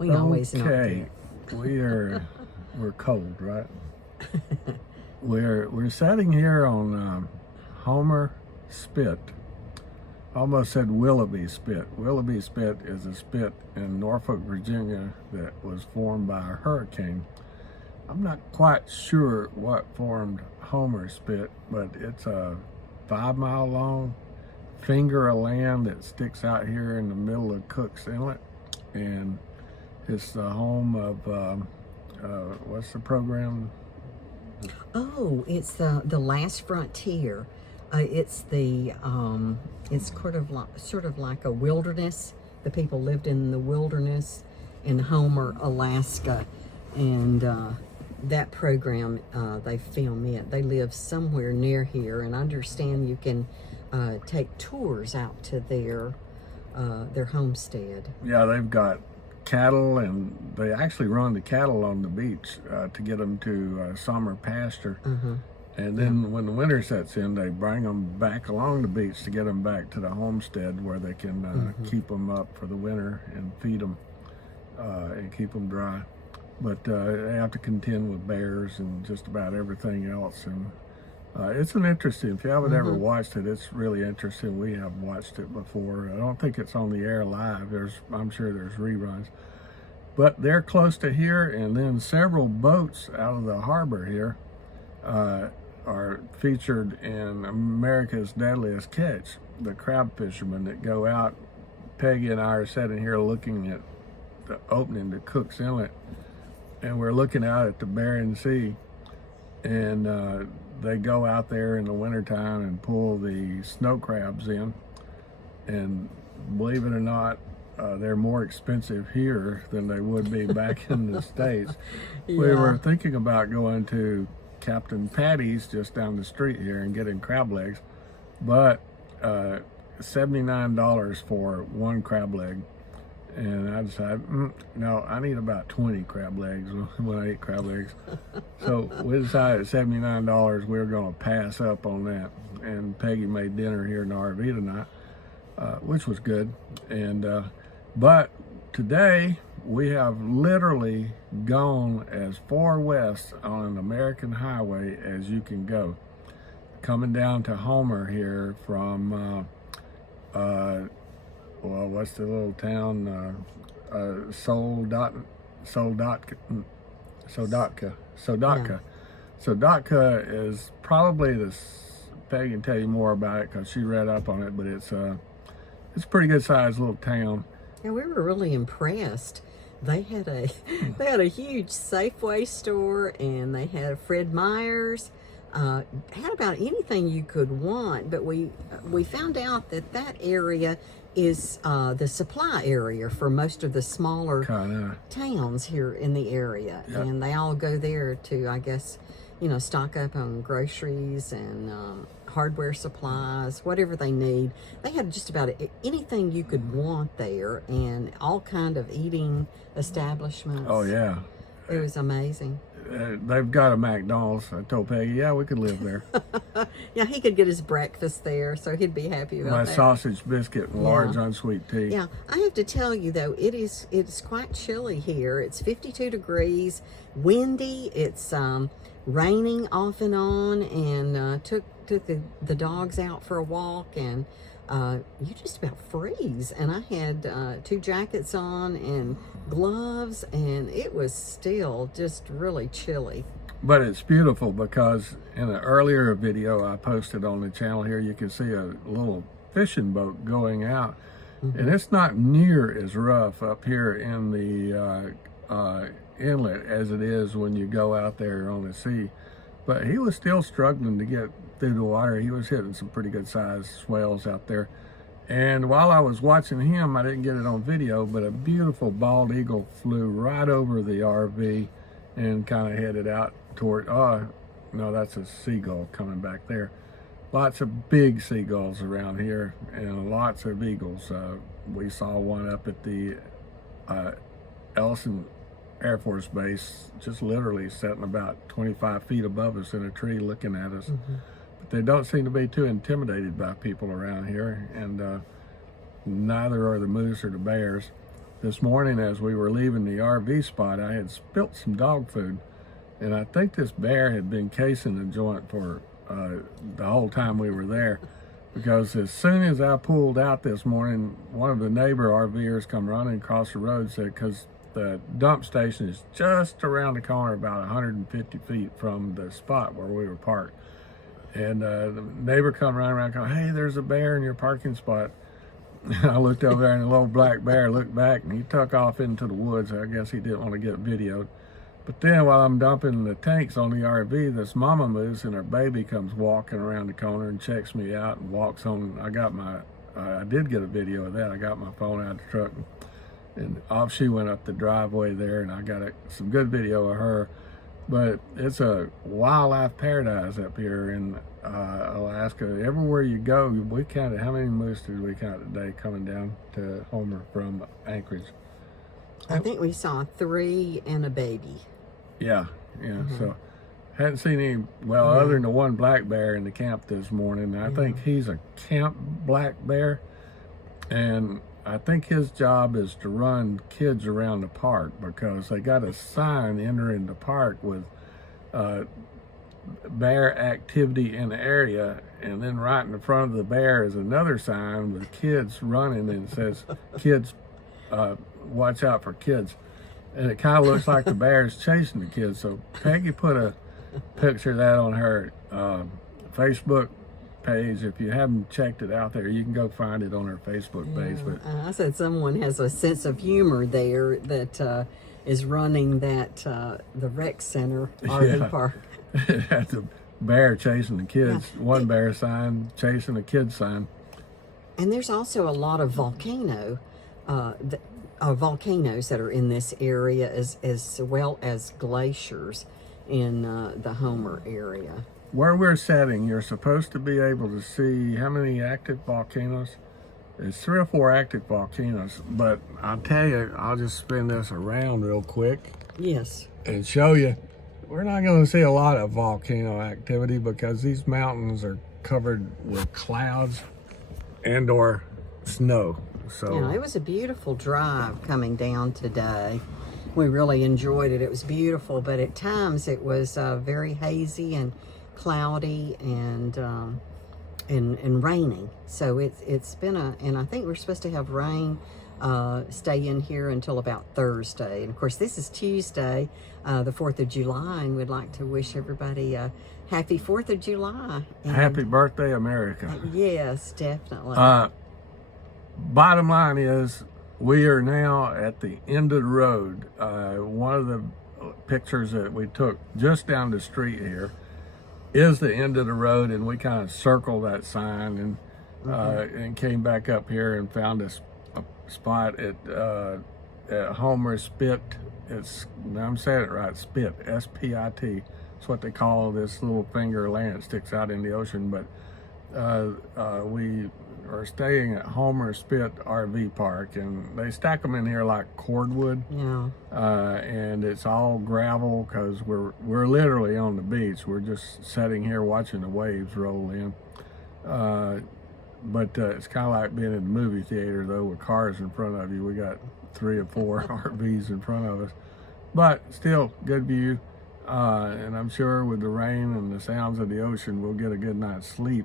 We always knocked Okay, it. we're cold, right? We're sitting here on Homer Spit. Almost said Willoughby Spit. Willoughby Spit is a spit in Norfolk, Virginia that was formed by a hurricane. I'm not quite sure what formed Homer Spit, but it's a 5-mile long finger of land that sticks out here in the middle of Cook's Inlet, and it's the home of what's the program? Oh, it's the Last Frontier. It's sort of like a wilderness. The people lived in the wilderness in Homer, Alaska, and that program they film it. They live somewhere near here, and I understand you can take tours out to their homestead. Yeah, they've got cattle, and they actually run the cattle on the beach to get them to summer pasture. And then when the winter sets in, they bring them back along the beach to get them back to the homestead where they can keep them up for the winter and feed them and keep them dry. But they have to contend with bears and just about everything else. And it's an interesting, if you haven't ever watched it, it's really interesting. We have watched it before. I don't think it's on the air live. I'm sure there's reruns. But they're close to here, and then several boats out of the harbor here are featured in America's Deadliest Catch. The crab fishermen that go out. Peggy and I are sitting here looking at the opening to Cook's Inlet, and we're looking out at the Bering Sea, and they go out there in the wintertime and pull the snow crabs in, and believe it or not, they're more expensive here than they would be back in the States. Yeah. We were thinking about going to Captain Patty's just down the street here and getting crab legs, but $79 for one crab leg. And I decided, no, I need about 20 crab legs when I eat crab legs. So we decided at $79 we were going to pass up on that. And Peggy made dinner here in the RV tonight, which was good. And but today we have literally gone as far west on an American highway as you can go. Coming down to Homer here from well, what's the little town? Soldotna. Soldotna is probably Peggy can tell you more about it because she read up on it, but it's a pretty good sized little town. And we were really impressed. They had a huge Safeway store, and they had a Fred Meyer's. Had about anything you could want, but we found out that area is the supply area for most of the smaller towns here in the area. Yep. And they all go there to, I guess, stock up on groceries and hardware supplies, whatever they need. They had just about anything you could want there, and all kind of eating establishments. Oh yeah, it was amazing. They've got a McDonald's. I told Peggy, yeah, we could live there. Yeah, he could get his breakfast there, so he'd be happy about that. My sausage biscuit and large unsweet tea. Yeah, I have to tell you though, it's quite chilly here. It's 52 degrees, windy. It's raining off and on, and took the dogs out for a walk, and you just about freeze. And I had 2 jackets on and gloves, and it was still just really chilly. But it's beautiful because in an earlier video I posted on the channel here, you can see a little fishing boat going out. And it's not near as rough up here in the inlet as it is when you go out there on the sea. But he was still struggling to get through the water. He was hitting some pretty good sized swells out there. And while I was watching him, I didn't get it on video, but a beautiful bald eagle flew right over the RV and kind of headed out toward, oh, no, that's a seagull coming back there. Lots of big seagulls around here and lots of eagles. We saw one up at the Ellison Air Force Base, just literally sitting about 25 feet above us in a tree looking at us. But they don't seem to be too intimidated by people around here, and neither are the moose or the bears. this morning as we were leaving the RV spot, I had spilt some dog food, and I think this bear had been casing the joint for the whole time we were there, because as soon as I pulled out this morning, one of the neighbor RVers come running across the road, said, because the dump station is just around the corner, about 150 feet from the spot where we were parked. And the neighbor come running around going, hey, there's a bear in your parking spot. I looked over there, and the little black bear looked back, and he took off into the woods. I guess he didn't want to get videoed. But then while I'm dumping the tanks on the RV, this mama moves, and her baby comes walking around the corner and checks me out and walks on. I did get a video of that. I got my phone out of the truck, and off she went up the driveway there, and I got some good video of her. But it's a wildlife paradise up here in Alaska. Everywhere you go, we counted, how many moose did we count today coming down to Homer from Anchorage? I think we saw 3 and a baby. Yeah. So hadn't seen any, other than the one black bear in the camp this morning. I think he's a camp black bear, and I think his job is to run kids around the park, because they got a sign entering the park with bear activity in the area, and then right in the front of the bear is another sign with kids running, and it says, kids, watch out for kids. And it kind of looks like the bear is chasing the kids. So Peggy put a picture of that on her Facebook page. If you haven't checked it out there, you can go find it on her Facebook page. But I said someone has a sense of humor there that is running that the rec center RV park. That's a bear chasing the kids. One bear sign chasing a kid sign. And there's also a lot of volcanoes that are in this area, as well as glaciers in the Homer area. Where we're sitting, you're supposed to be able to see how many active volcanoes. There's 3 or 4 active volcanoes, but I'll tell you, I'll just spin this around real quick. Yes. And show you, we're not going to see a lot of volcano activity because these mountains are covered with clouds and or snow. So yeah, it was a beautiful drive coming down today. We really enjoyed it. It was beautiful, but at times it was very hazy and cloudy and raining. So it's been and I think we're supposed to have rain stay in here until about Thursday. And of course, this is Tuesday, the 4th of July, and we'd like to wish everybody a happy 4th of July. And happy birthday, America. Yes, definitely. Bottom line is, we are now at the end of the road. One of the pictures that we took just down the street here is the end of the road, and we kind of circled that sign and came back up here and found a spot at Homer Spit. I'm saying it right, Spit, S-P-I-T. It's what they call this little finger land that sticks out in the ocean. But we are staying at Homer Spit RV Park, and they stack them in here like cordwood. Yeah. And it's all gravel because we're literally on the beach. We're just sitting here watching the waves roll in. But it's kind of like being in a movie theater, though, with cars in front of you. We got 3 or 4 RVs in front of us, but still good view. And I'm sure with the rain and the sounds of the ocean, we'll get a good night's sleep.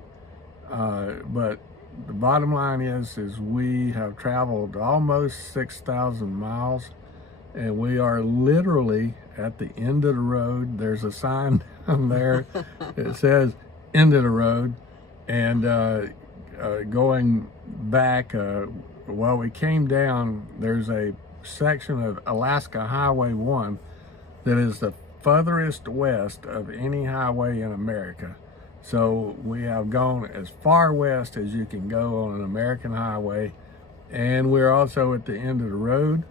But the bottom line is we have traveled almost 6,000 miles, and we are literally at the end of the road. There's a sign down there that says end of the road. And going back, we came down, there's a section of Alaska Highway 1 that is the furthest west of any highway in America. So we have gone as far west as you can go on an American highway, and we're also at the end of the road.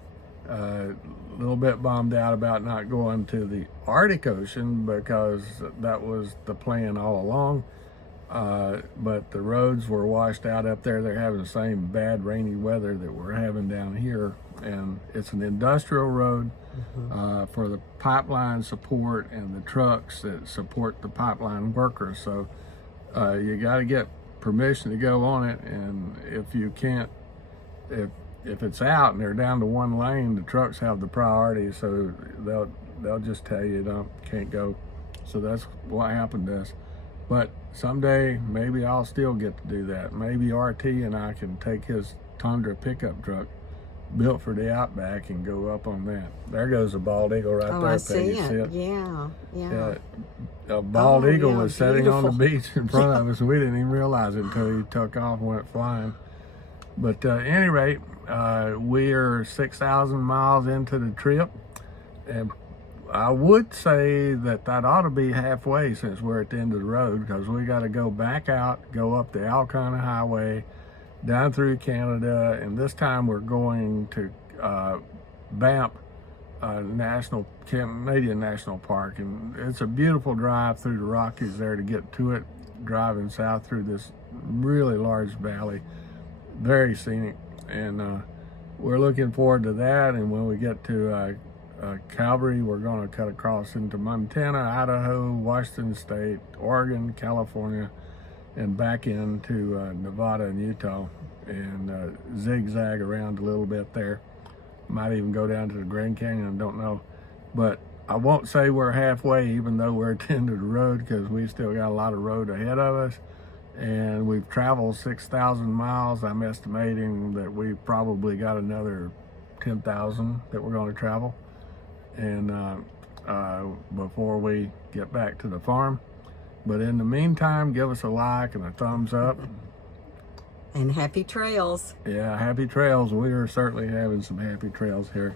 A little bit bummed out about not going to the Arctic Ocean because that was the plan all along. But the roads were washed out up there. They're having the same bad rainy weather that we're having down here, and it's an industrial road for the pipeline support and the trucks that support the pipeline workers. So you got to get permission to go on it, and if you can't, if if it's out and they're down to one lane, the trucks have the priority, so they'll just tell you can't go. So that's what happened to us. But someday maybe I'll still get to do that. Maybe RT and I can take his Tundra pickup truck built for the Outback and go up on that. There goes a bald eagle right there. I see Peggy. it. Yeah. A bald eagle yeah, was sitting on the beautiful. beach in front of us, and we didn't even realize it until he took off and went flying. But at any rate, we are 6,000 miles into the trip, and I would say that ought to be halfway since we're at the end of the road, because we got to go back out, go up the Alcona Highway, down through Canada, and this time we're going to Banff Canadian National Park, and it's a beautiful drive through the Rockies there to get to it, driving south through this really large valley, very scenic, and we're looking forward to that. And when we get to Calgary, we're going to cut across into Montana, Idaho, Washington State, Oregon, California, and back into Nevada and Utah, and zigzag around a little bit there. Might even go down to the Grand Canyon, I don't know. But I won't say we're halfway, even though we're at the end of the road, because we've still got a lot of road ahead of us. And we've traveled 6,000 miles. I'm estimating that we've probably got another 10,000 that we're going to travel, and before we get back to the farm. But in the meantime, give us a like and a thumbs up. And happy trails. Yeah, happy trails. We are certainly having some happy trails here.